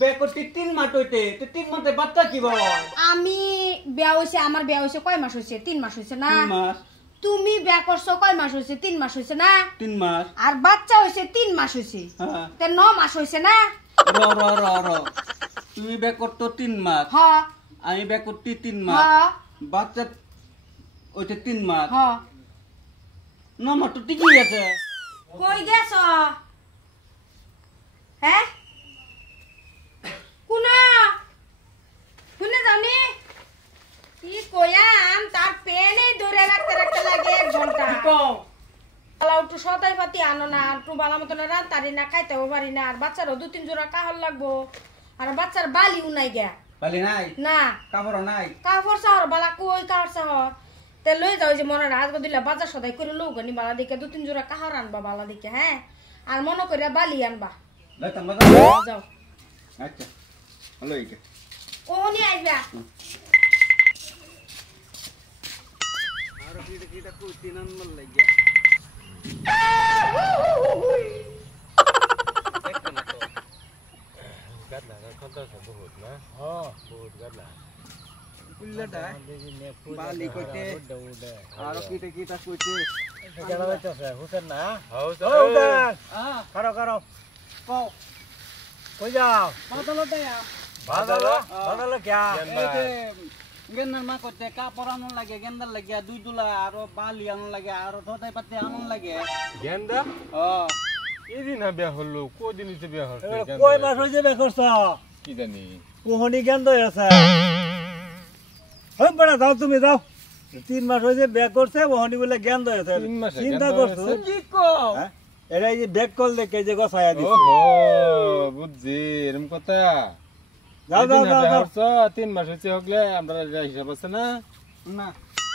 বেকতি 3 মাস হইতে তো 3 মাসে বাচ্চা কি বল আমি বিয়া হইছে আমার বিয়া হইছে কয় মাস হইছে 3 মাস হইছে না 3 মাস তুমি বিয়া করছো কয় মাস হইছে 3 মাস হইছে না 3 মাস আর বাচ্চা হইছে 3 মাস হইছে হ্যাঁ তে 9 মাস হইছে না র তুমি বেকত 3 মাস হ্যাঁ আমি বেকতি 3 মাস হ্যাঁ বাচ্চা ওইতে 3 মাস হ্যাঁ না মা তো ঠিকই আছে কই গেছো হ্যাঁ কোনা কোনে জানি কি কইয়াম তার পেনে ধরে রাখতে লাগে 1 ঘন্টা কও আলাউ তো সদাই পাতি আনো না আর তো বালা মতন রান তারি না খাইতেও পারি না আর বাচ্চারও 2-3 জোড়া কাহল লাগবো আর বাচ্চার বালিও নাই গা বালি নাই না কাপড় নাই কাপড় শহর বালা কই কাপড় শহর তে লই যাও যে মনে রাত দিলা বাজার সদাই করে লউগনি বালা দিকে 2-3 জোড়া কাহর আনবা বালা দিকে হ্যাঁ আর মনে করে বালি আনবা লইতাম যাও আচ্ছা হলো এইকে ওহনি আইবা আর কিটা কই 3 নম্বর লাগিয়া gadla konta sa बहुत ना हां बहुत gadla কুল্লাটা বালি কইতে আর কিটা কইতে gala baita husen na husen karo karo কও koi jao বাদলতে badalo kya গেন্দার মা কইতে কাপড় আনন লাগে গেন্দার লাগিয়া দুই দুলা আর বালি আনন লাগে আর ধতাই পাতে আনন লাগে genda ও এদিন বিয়া হলো কদিন হইছে বিয়া হচ্ছে কয় মাস হইছে বে করছ কি জানি কোহনি গেন্দ আছে হই বড়া যাও তুমি যাও 3 মাস হইছে ব্যাক করছে ওহনি বলে গেন্দ আছে 3 মাসে চিন্তা করছো কি কও এরা এই যে ব্যাক কল দেখে যে গছায়া দিছে ওহো বুঝছি এরকম কথা যাও যাও যাও হচ্ছে 3 মাস হইছে হগলে আমরা হিসাব আছে না না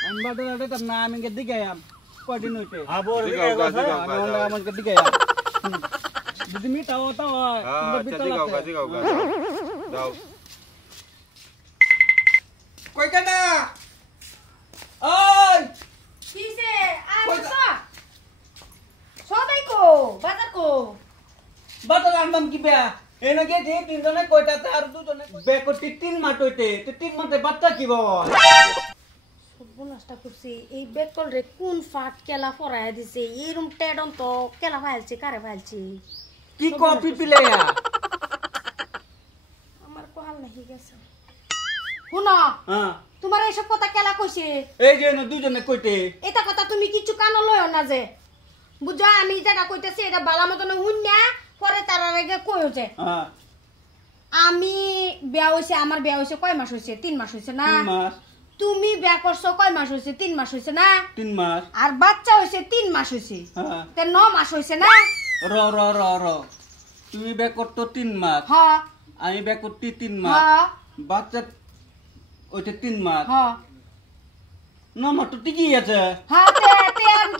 আমি বাদলতে তো না আমি কে দিকে আম কয়দিন হইতে আবর দিগাও, দিকে গছা দিগাও। আমরা আমাকে দিকে আম যদি মিটা হতো দিগাও যাও কই কাটা ওই কিসে আর বসো সদাই কো বাজার কো বাদল আনবাম কি বেয়া এনে গেছে তিনজনে কয়টাতে আর দুজনে বেকতি 3 মাস হইতে তো 3 মাসে বাচ্চা কি বল সর্বনাশটা করছে এই বেকল রে কোন ফাট কেলা ফরায়া দিছে এরম টেডন তো কেলা ফাইলছে কারে ফাইলছে কি কপি পিলেয়া আমার কোহাল নাহি গেছে শুনো হ্যাঁ তোমার এইসব কথা কেলা কইছে এই যে না দুজনে কইতে এটা কথা তুমি কিছু কানো লয়ো না যে বুঝছো আমি যেটা কইতেছি এটা বালা মতন হুন্না পরে তার আগে কইছে হ্যাঁ আমি বিয়া হইছে আমার বিয়া হইছে কয় মাস হইছে 3 মাস হইছে না 3 মাস তুমি বিয়া করছো কয় মাস হইছে 3 মাস হইছে না 3 মাস আর বাচ্চা হইছে 3 মাস হইছে হ্যাঁ তে 9 মাস হইছে না র তুমি বেকত 3 মাস হ্যাঁ আমি বেকতি 3 মাস হ্যাঁ বাচ্চা ওইতে 3 মাস হ্যাঁ না মা তো ঠিকই আছে হ্যাঁ তে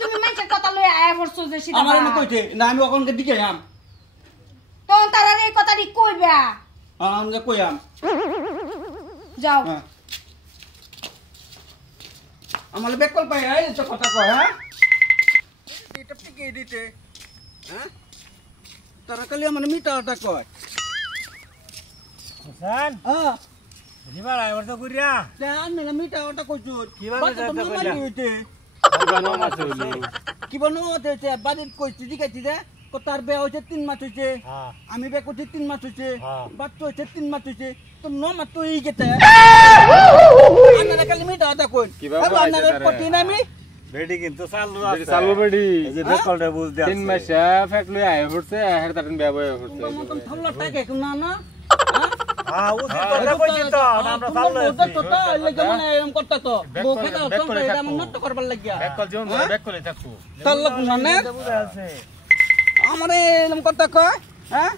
তুমি মানুষের কথা লই আয়া পড়ছো যে সিধা আমার এনে কইতে না আমি ওখানকে দিকে আম তখন তারা এই কথাটি কইবা আমি কই আম যাও হ্যাঁ আমার বেকল পাই এই তো কথা কয় হ্যাঁ এটা ঠিকই দিতে হ্যাঁ তারা খালি আমার মিটাটা কয় হোসেন হ্যাঁ দিবার আইবার তো কইরা জান না মিটাটা কইছো কিভাবে বাচ্চা তো মিটাটা মারি কইলা? হইতে জানো মাছ হইলো কি বনো হইছে বাড়ির কইছি দিকাইছি রে তো তার বিয়া হইছে 3 মাস হইছে হ্যাঁ আমি বিয়া করছি 3 মাস হইছে হ্যাঁ। বাচ্চা হইছে 3 মাস হইছে তো 9 মাস তো এই গেছে আপনারা খালি মিটাটা কই কিভাবে আর আপনারা আইছে তারে? কতি না আমি বেডি কিন্তু চালু বেডি আছে চালু বেডি এই যে ব্যাক কলটা বুঝ দে 3 মাস ফেক লই আয় পড়ছে হের তারন বিয়া বয় পড়ছে তোমার মতন থাল্লা টাকে না না হ্যাঁ ও তো কথা কইছি তো আমরা চালু ওটা আছি তো তো লাগে মানে এরকম করতে তো বকে দাও তো এটা মন নষ্ট করবার লাগিয়া ব্যাক কল জন ব্যাক কলে থাকু থাল্লা না বুঝা আছে আমারে এরকম করতে কয় হ্যাঁ